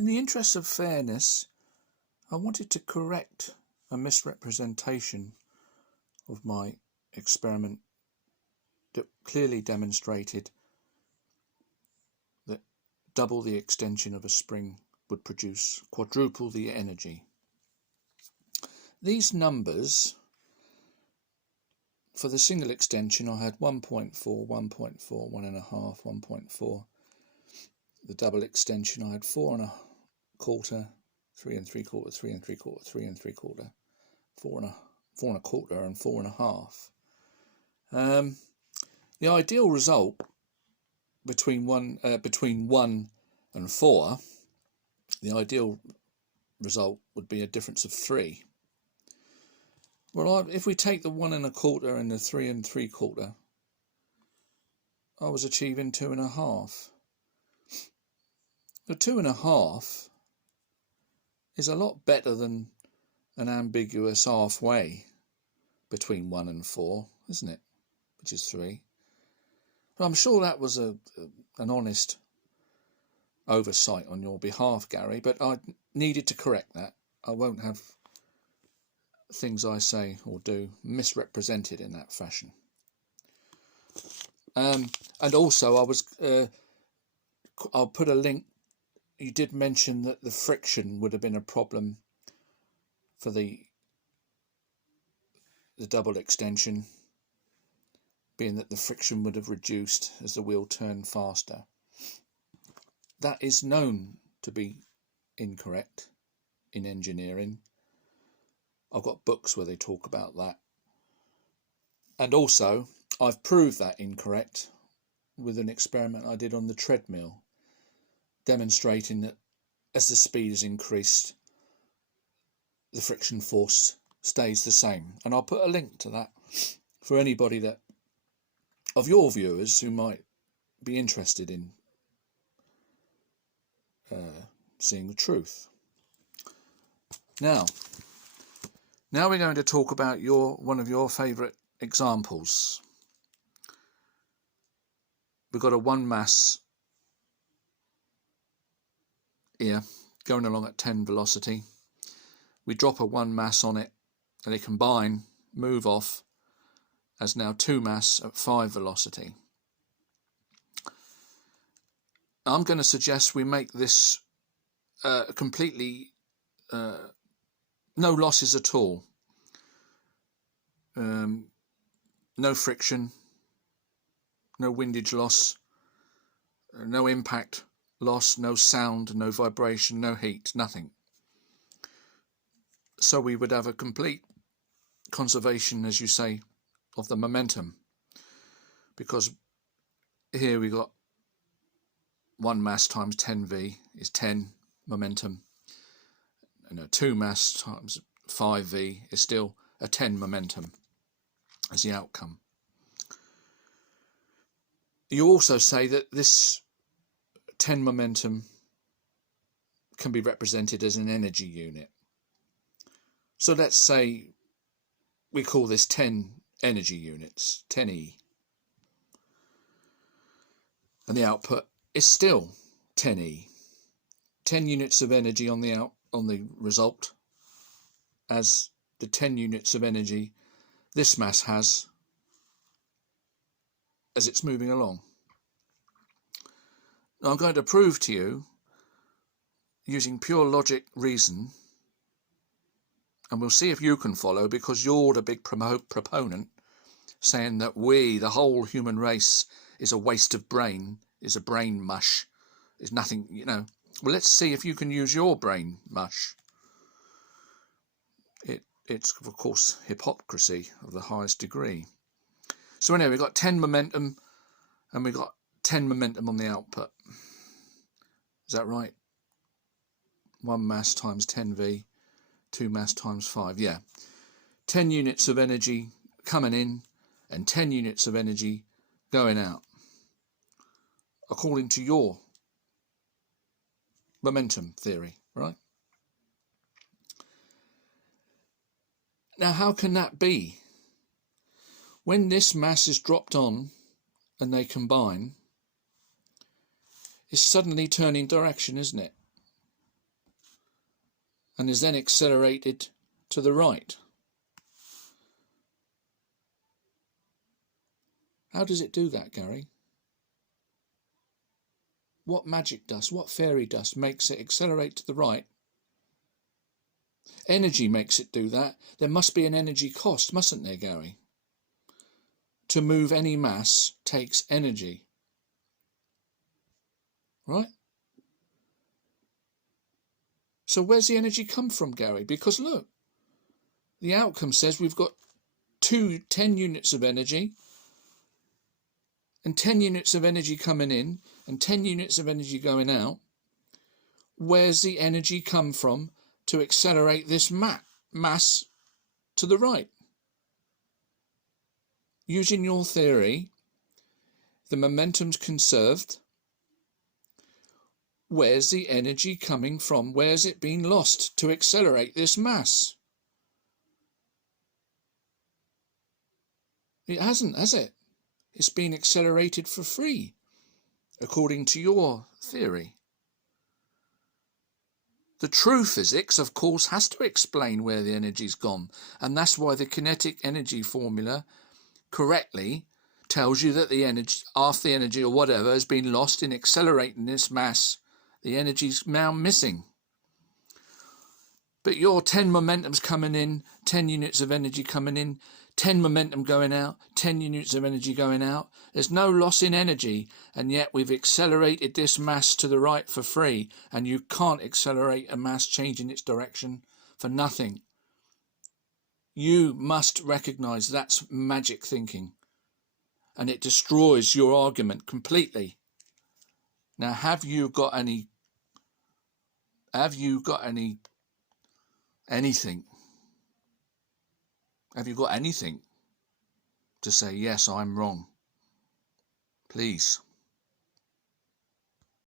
In the interest of fairness, I wanted to correct a misrepresentation of my experiment that clearly demonstrated that double the extension of a spring would produce quadruple the energy. These numbers, for the single extension, I had 1.4, 1.4, 1.5, 1.4. The double extension, I had 4.25, 3.75, 3.75, 3.75, 4.25, and 4.5. The ideal result between 1 and 4, the ideal result would be a difference of 3. Well, if we take the 1.25 and the 3.75, I was achieving 2.5. The 2.5 is a lot better than an ambiguous halfway between 1 and 4, isn't it? Which is 3. But I'm sure that was an honest oversight on your behalf, Gary, but I needed to correct that. I won't have things I say or do misrepresented in that fashion. And also, I'll put a link. You did mention that the friction would have been a problem for the double extension, being that the friction would have reduced as the wheel turned faster. That is known to be incorrect in engineering. I've got books where they talk about that. And also, I've proved that incorrect with an experiment I did on the treadmill, demonstrating that as the speed is increased, the friction force stays the same. And I'll put a link to that for anybody that, of your viewers, who might be interested in seeing the truth. Now we're going to talk about one of your favourite examples. We've got a one mass here going along at 10 velocity. We drop a one mass on it and they combine, move off as now two mass at 5 velocity. I'm going to suggest we make this completely no losses at all. No friction, no windage loss, no impact loss, no sound, no vibration, no heat, nothing. So we would have a complete conservation, as you say, of the momentum, because here we got 1 mass times 10V is 10 momentum, and a 2 mass times 5V is still a 10 momentum as the outcome. You also say that this 10 momentum can be represented as an energy unit. So let's say we call this 10 energy units, 10E. And the output is still 10E. 10 units of energy on the result, as the 10 units of energy this mass has as it's moving along. Now I'm going to prove to you, using pure logic reason, and we'll see if you can follow, because you're the big proponent, saying that the whole human race, is a waste of brain, is a brain mush, is nothing, Well, let's see if you can use your brain mush. It's, of course, hypocrisy of the highest degree. So anyway, we've got 10 momentum, and we've got 10 momentum on the output. Is that right? 1 mass times 10V, 2 mass times 5. Yeah. 10 units of energy coming in and 10 units of energy going out, according to your momentum theory, right? Now, how can that be? When this mass is dropped on and they combine, it's suddenly turning direction, isn't it? and is then accelerated to the right. How does it do that, Gary? What magic dust, what fairy dust makes it accelerate to the right? Energy makes it do that. There must be an energy cost, mustn't there, Gary? To move any mass takes energy. Right? So where's the energy come from, Gary? Because look, the outcome says we've got 10 units of energy, and 10 units of energy coming in, and 10 units of energy going out. Where's the energy come from to accelerate this mass to the right? Using your theory, the momentum's conserved. Where's the energy coming from? Where's it been lost to accelerate this mass? It hasn't, has it? It's been accelerated for free, according to your theory. The true physics, of course, has to explain where the energy's gone, and that's why the kinetic energy formula correctly tells you that the energy, half the energy or whatever, has been lost in accelerating this mass. The energy's now missing. But your 10 momentum's coming in, 10 units of energy coming in, 10 momentum going out, 10 units of energy going out. There's no loss in energy, and yet we've accelerated this mass to the right for free, and you can't accelerate a mass changing its direction for nothing. You must recognise that's magic thinking, and it destroys your argument completely. Now, have you got anything? Have you got anything to say, yes, I'm wrong? Please.